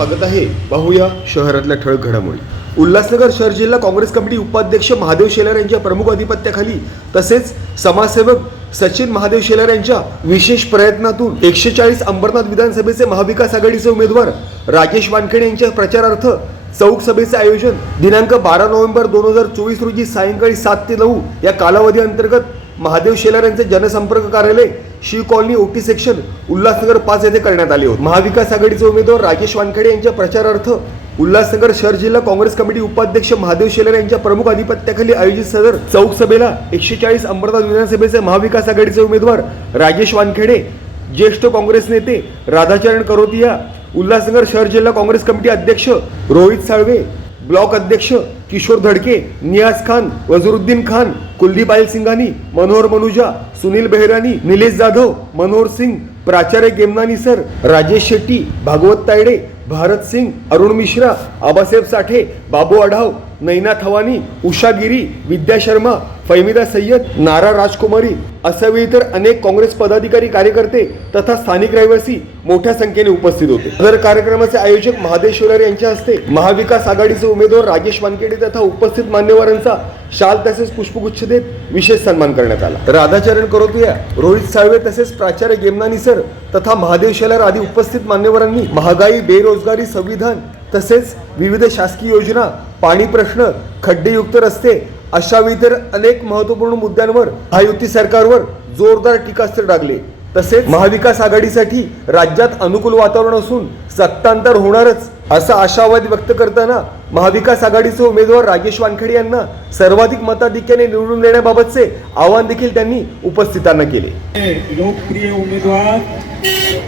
स्वागत आहे. पाहूया शहरातल्या ठळक घडामोडी. उल्हासनगर शहर जिल्हा काँग्रेस कमिटी उपाध्यक्ष महादेव शेलार यांच्या प्रमुख अधिपत्याखाली तसेच समाजसेवक सचिन महादेव शेलार यांच्या विशेष प्रयत्नातून एकशे चाळीस अंबरनाथ विधानसभेचे महाविकास आघाडीचे उमेदवार राजेश वानखेडे यांच्या प्रचारार्थ चौक सभेचे आयोजन दिनांक बारा नोव्हेंबर दोन हजार चोवीस रोजी सायंकाळी सात ते नऊ या कालावधी अंतर्गत महादेव शेलार यांचे जनसंपर्क कार्यालय Shiv colony OT section Ulhasnagar पाच येथे करण्यात आले होते. महाविकास आघाडीचे उमेदवार राजेश वानखेडे यांच्या प्रचारार्थ उल्हासनगर शहर जिल्हा काँग्रेस कमिटी उपाध्यक्ष महादेव शेलार यांच्या प्रमुख अधिपत्याखाली आयोजित सदर चौक सभेला एकशे चाळीस अंबरनाथ विधानसभेचे महाविकास आघाडीचे उमेदवार राजेश वानखेडे ज्येष्ठ काँग्रेस नेते राधाचरण करोतिया उल्हासनगर शहर जिल्हा काँग्रेस कमिटी अध्यक्ष रोहित साळवे ब्लॉक अध्यक्ष किशोर धडके नियाज खान वजरुद्दीन खान कुलदीप आयल सिंघानी मनोहर मनुजा सुनील बेहरानी निलेश जाधव मनोहर सिंग प्राचार्य गेमनानी सर राजेश शेट्टी भागवत तायडे भारत सिंग अरुण मिश्रा आबासाहेब साठे बाबू आढाव नैना थवानी उषा गिरी विद्या शर्मा फैमिदा सय्यद नारा राजकुमारी असावेळी तर अनेक काँग्रेस पदाधिकारी कार्यकर्ते तथा स्थानिक रहिवासी मोठ्या संख्येने उपस्थित होते. सदर कार्यक्रमाचे आयोजक महादेव यांच्या हस्ते महाविकास आघाडीचे उमेदवार राजेश वानखेडे तथा उपस्थित मान्यवरांचा शाल तसेच पुष्पगुच्छ देत विशेष सन्मान करण्यात आला. राधाचरण करोतिया रोहित साळवे तसेच प्राचार्य गेमनानी सर तथा महादेव शेलार आदी उपस्थित मान्यवरांनी महागाई बेरोजगारी संविधान तसेच विविध शासकीय योजना पाणी प्रश्न खड्डेयुक्त रस्ते अशा इतर अनेक महत्त्वपूर्ण मुद्द्यांवर महायुती सरकारवर जोरदार टीकास्त्र डागले. तसेच महाविकास आघाडीसाठी राज्यात अनुकूल वातावरण असून सत्तांतर होणारच असा आशावाद व्यक्त करताना महाविकास आघाडीचे उमेदवार राजेश वानखेडे यांना सर्वाधिक मताधिक्याने निवडून देण्याबाबतचे आवाहन देखील त्यांनी उपस्थितांना केले. लोकप्रिय उमेदवार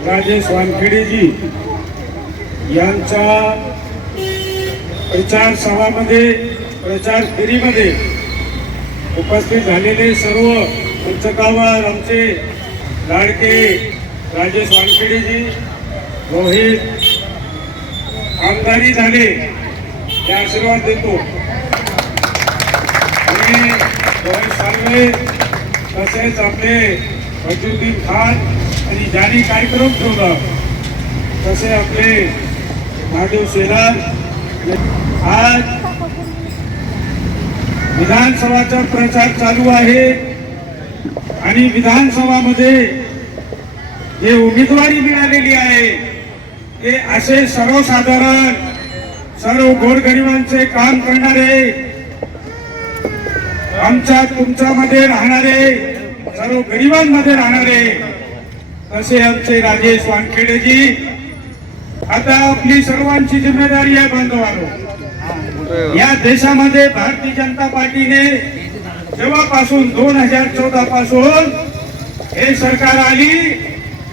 राजेश वानखेडेजी यांच्या प्रचार सभामध्ये प्रचार फेरीमध्ये उपस्थित झालेले सर्व पंचकावर आमचे लाडके राजेश वानखेडेजी रोहित आमदारी झाले ते आशीर्वाद देतो. आणि रोहित सालवे तसेच आपले वजुद्दीन खान आणि ज्यांनी कार्यक्रम ठेवला. तसे आपले महादेव शेलार आज विधानसभाचा प्रचार चालू आहे आणि विधानसभामध्ये जे उमेदवारी मिळालेली आहे ते असे सर्वसाधारण सर्व गोरगरिबांचे काम करणारे आमच्या तुमच्यामध्ये राहणारे सर्व गरिबांमध्ये राहणारे तसे आमचे राजेश वानखेडेजी आता आपली सर्वांची जिम्मेदारी आहे बांधवानो या देशामध्ये भारतीय जनता पार्टीने जेव्हापासून दोन हजार चौदा पासून हे सरकार आली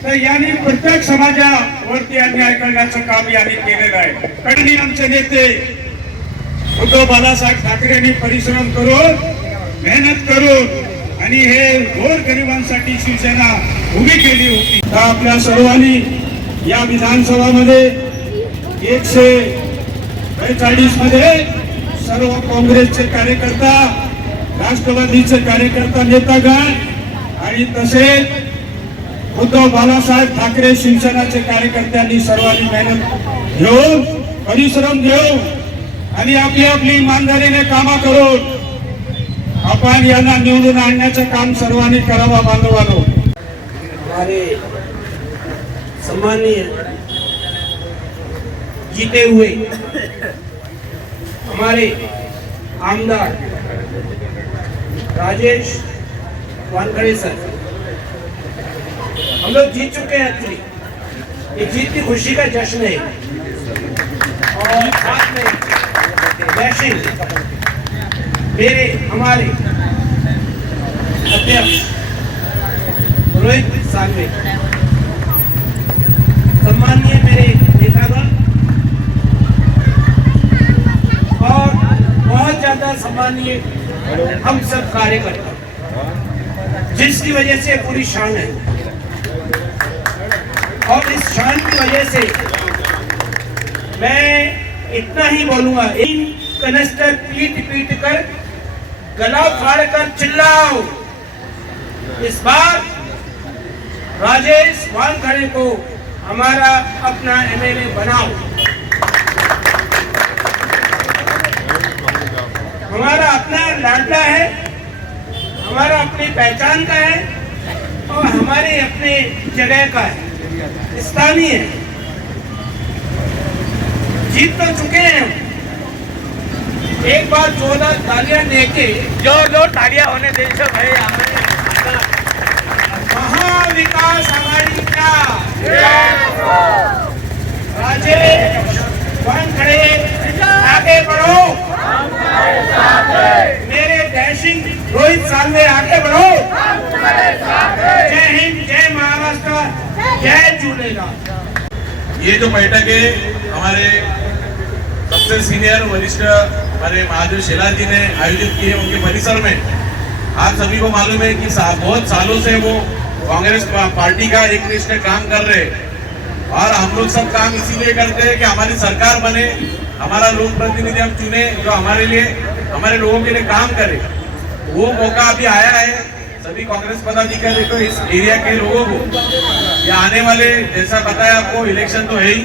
तर यांनी प्रत्येक समाजावरती अन्याय करण्याचं काम यांनी केलेलं आहे. कडनी आमचे नेते उद्धव बालासाहेब ठाकरेंनी परिश्रम करून मेहनत करून आणि हे गोर गरिबांसाठी शिवसेना उभी केली होती. आपल्या सर्वांनी या विधानसभामध्ये एकशे बेचाळीसमध्ये सर्व काँग्रेसचे कार्यकर्ता राष्ट्रवादीचे कार्यकर्ता नेतागण आणि तसेच उद्धव बाळासाहेब ठाकरे शिवसेनाचे कार्यकर्त्यांनी सर्वांनी मेहनत घेऊन परिश्रम घेऊन आणि आपली आपली इमानदारीने कामा करून आपण यांना निवडून आणण्याचं काम सर्वांनी करावा बांधवानो. हमारे सम्मानीय जीते हुए हमारे आमदार राजेश वानखड़े सर। हम लोग जीत चुके हैं एक्चुअली ये जीत की खुशी का जश्न है। और साथ में बैशिंग मेरे, हमारे अध्यक्ष रोहित सालवे सम्मानीय मेरे नेतागण और बहुत सम्मानीय हम सब कार्यकर्ता। जिसकी वजह से पूरी शान है। और इस शान की वजह से मैं इतना ही बोलूँगा इन कनस्तर पीट पीट कर गला फाड़ कर चिल्लाओ। इस बार राजेश वानखड़े को हमारा अपना एमएलए बनाओ। हमारा अपना लाडला है हमारा अपनी पहचान का है और हमारे अपने जगह का है। स्थानीय है। जीत तो चुके हैं एक बार जोरदार तालियाँ देके ज़ोर ज़ोर तालियाँ होने दे सब भाई हमारे महाविकास आघाडीच्या राजे वानखड़े ये जो बैठक है हमारे सबसे सीनियर वरिष्ठ हमारे महादेव शेला जी ने आयोजित की है उनके परिसर में। आप सभी को मालूम है कि सा, बहुत सालों से वो कांग्रेस पार्टी का एक निष्ठ काम कर रहे हैं। और हम लोग सब काम इसीलिए करते हैं कि हमारी सरकार बने हमारा लोक प्रतिनिधि हम चुने जो हमारे लिए हमारे लोगों के लिए काम करे। वो मौका अभी आया है। सभी कांग्रेस पदाधिकारी को इस एरिया के लोगों को या आने वाले जैसा बताया आपको इलेक्शन तो है ही।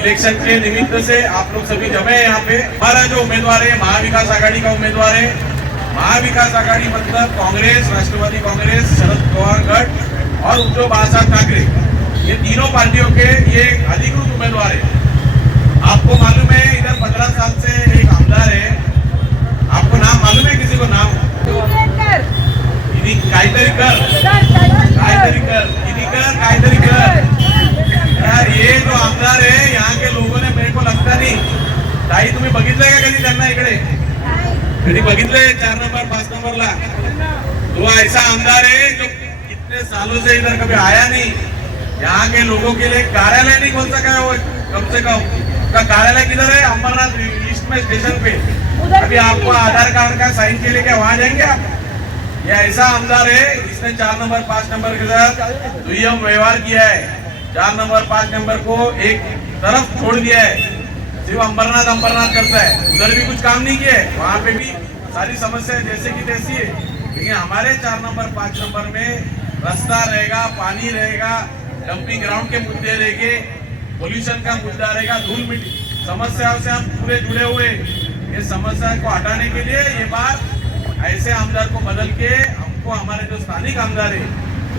इलेक्शन के निमित्त से आप लोग सभी जमे हैं यहाँ पे। हमारा जो उम्मीदवार है महाविकास आघाड़ी का उम्मीदवार है। महाविकास आघाड़ी मतलब कांग्रेस राष्ट्रवादी कांग्रेस शरद पवार गठ और उद्धव बाळासाहेब ठाकरे। ये तीनों पार्टियों के ये अधिकृत उम्मीदवार है। आपको मालूम है इधर पंद्रह साल से एक आमदार है आपको नाम मालूम है किसी को नाम इन्हीं काहीतरी कर काहीतरी कर इन्हीं कर काहीतरी कर यार ये जो आमदार है यहाँ के लोगों ने मेरे को लगता नहीं ताई तुम्ही बघितलंय का कधी त्यांना इकडे? कधी बघितलंय चार नंबर पाच नंबरला? तो ऐसा आमदार है जो कितने सालों से इधर कभी आया नहीं। यहाँ के लोगों के लिए कार्यालय नहीं खोल सका है वो कम से कम। उसका कार्यालय किधर है? अमरनाथ ईस्ट में स्टेशन पे। अभी आपको आधार कार्ड का साइन के लिए क्या वहां जाएंगे आप? ये ऐसा आमदार है इसने चार नंबर पांच नंबर के साथ दुयम व्यवहार किया है। चार नंबर पांच नंबर को एक तरफ छोड़ दिया है। सिर्फ़ अंबरनाथ अंबरनाथ करता है, उधर भी कुछ काम नहीं किया है, वहाँ पे भी सारी समस्या जैसे की तैसी है। लेकिन हमारे चार नंबर, पाँच नंबर में रास्ता रहेगा, पानी रहेगा डंपिंग ग्राउंड के मुद्दे रहेंगे पोल्यूशन का मुद्दा रहेगा, धूल मिट्टी। समस्याओं से हम पूरे जुड़े हुए ये समस्या को हटाने के लिए ये बार ऐसे आमदार को बदल के हमको हमारे जो स्थानिक आमदार है,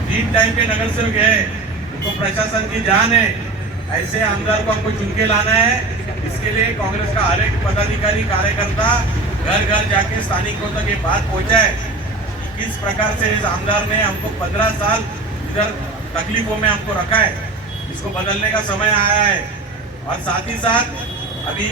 तीन टाइम के नगर सेवक है, उनको प्रशासन की जान है। ऐसे आमदार को हमको चुन के लाना है। इसके लिए कांग्रेस का हर एक पदाधिकारी, कार्यकर्ता घर घर जाके स्थानिकों तक ये बात पहुँचाए कि किस प्रकार से इस आमदार ने हमको पंद्रह साल इधर तकलीफों में हमको रखा है। इसको बदलने का समय आया है। और साथ ही साथ अभी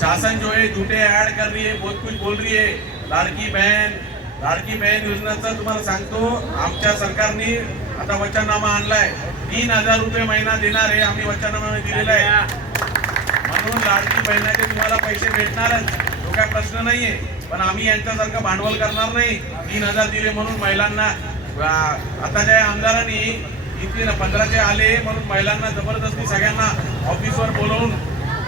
शासन जो है, झूठे ऐड कर रही है, बहुत कुछ बोल रही है। लाडकी बहन लाडकी बहन योजनेचं तुम्हाला सांगतो आमच्या सरकारने आता वचननामा आणलाय। तीन हजार रुपये महिना देणार आहे आम्ही वचनामध्ये दिलेला आहे. म्हणून लाडकी बहिणाचे तुम्हाला पैसे भेटणारच तो काय प्रश्न नाहीये. पण आम्ही यांच्यासारखं भांडवल करणार नाही. तीन हजार दिले म्हणून महिलांना आताच्या आता ज्या आमदारांनी इथे पंधराशे आले म्हणून महिलांना जबरदस्ती सगळ्यांना ऑफिसवर बोलवून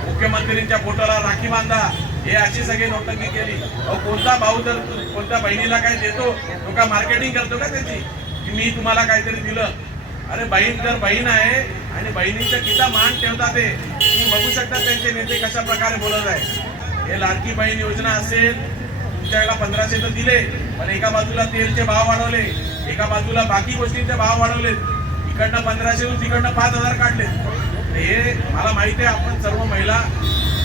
मुख्यमंत्रींच्या फोटोला राखी बांधा. हे अशी सगळी नोटंकी केली. अहो कोणता भाऊ जर कोणत्या बहिणीला काय देतो तो काय मार्केटिंग करतो का त्याची? की मी तुम्हाला काहीतरी दिलं. अरे बहीण तर बहीण आहे आणि बहिणीचा किती मान ठेवतात ते. तुम्ही बघू शकता त्यांचे नेते कशा प्रकारे बोलत आहे हे लाडकी बहीण योजना असेल तुमच्याकडे पंधराशे तर दिले पण एका बाजूला तेलचे भाव वाढवले एका बाजूला बाकी गोष्टींचे भाव वाढवले. इकडनं पंधराशे तिकडनं पाच हजार काढले. हे मला माहिती आहे आपण सर्व महिला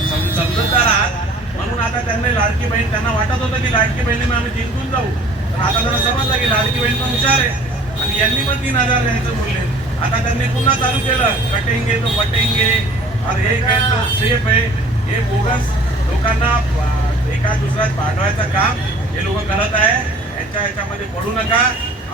सम- समजूतदार आहात. म्हणून आता त्यांना लाडकी बहीण त्यांना वाटत होतं की लाडकी बहिणी आम्ही जिंकून जाऊ. पण आता त्यांना समजलं की लाडकी बहीण पण हुशार आहे. यांनी पण तीन हजार द्यायचं बोलले. आता त्यांनी पुन्हा चालू केलं. कटेंगे तो पटेंगे अरे हे काय तो सेफ आहे. हे बोगस लोकांना एका दुसऱ्यात पाठवायचं काम हे लोक करत आहे. याच्या याच्यामध्ये पडू नका.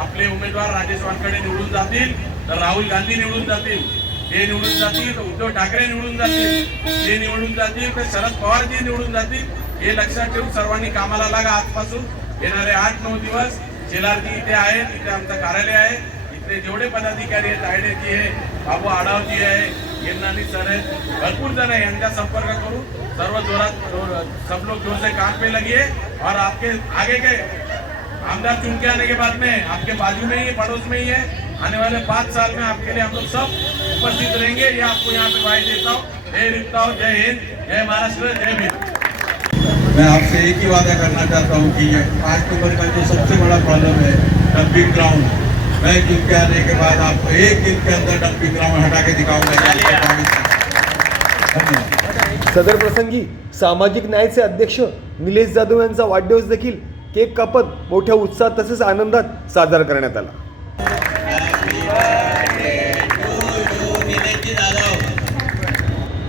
आपले उमेदवार राजेश वानकडे निवडून जातील तर राहुल गांधी निवडून जातील हे निवडून जातील तर उद्धव ठाकरे निवडून जातील हे निवडून जातील तर शरद पवारजी निवडून जातील हे लक्षात ठेवून सर्वांनी कामाला लागा आजपासून. येणारे आठ नऊ दिवस शेलारजी इथे आहेत इथे आमचं कार्यालय आहे इथले जेवढे पदाधिकारी आहेत आयडेची आहे बाबू आडावजी आहे गिरनानी सर आहेत भरपूर जण आहे यांचा संपर्क करू सर्व जोर- सब लोग ज़ोर से काम पे लगी है और आपके आगे के आमदार चुन के आने के बाद में आपके बाजू में ही है, पड़ोस में ही है आने वाले पाँच साल में आपके लिए हम लोग सब उपस्थित रहेंगे ये आपको यहाँ पे ग्वाही देता हूँ। जय रिक्ता जय हिंद जय महाराष्ट्र जय भीम। मैं आपसे एक ही वादा करना चाहता हूँ कि पाँच नंबर का जो सबसे बड़ा प्रॉब्लम है डंपिंग ग्राउंड मैं जीत के आने के बाद आपको एक दिन के अंदर डंपिंग ग्राउंड हटा के दिखाऊंगा। सदर प्रसंगी सामाजिक न्यायाचे अध्यक्ष निलेश जाधव यांचा वाढदिवस देखील केक कापत मोठ्या उत्साहात तसेच आनंदात साजरा करण्यात आला.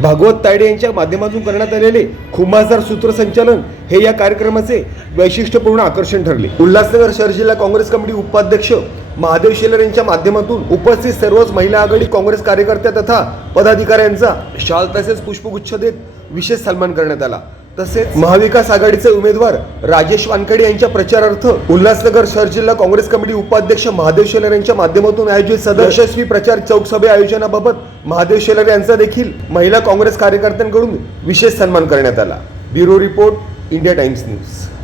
भागवत तायडे यांच्या माध्यमातून करण्यात आलेले खुमासदार सूत्रसंचालन हे या कार्यक्रमाचे वैशिष्ट्यपूर्ण आकर्षण ठरले. उल्हासनगर शहर जिल्हा काँग्रेस कमिटी उपाध्यक्ष महादेव शेलर यांच्या माध्यमातून उपस्थित सर्वच महिला आघाडी काँग्रेस कार्यकर्त्या तथा पदाधिकाऱ्यांचा शाल तसेच पुष्पगुच्छ देत विशेष सन्मान करण्यात आला. तसेच महाविकास आघाडीचे उमेदवार राजेश वानखेडे यांच्या प्रचारार्थ उल्हासनगर शहर जिल्हा काँग्रेस कमिटी उपाध्यक्ष महादेव शेलर यांच्या माध्यमातून आयोजित सदर यशस्वी प्रचार चौक सभे आयोजनाबाबत महादेव शेलर यांचा देखील महिला काँग्रेस कार्यकर्त्यांकडून विशेष सन्मान करण्यात आला. Bureau report India Times news.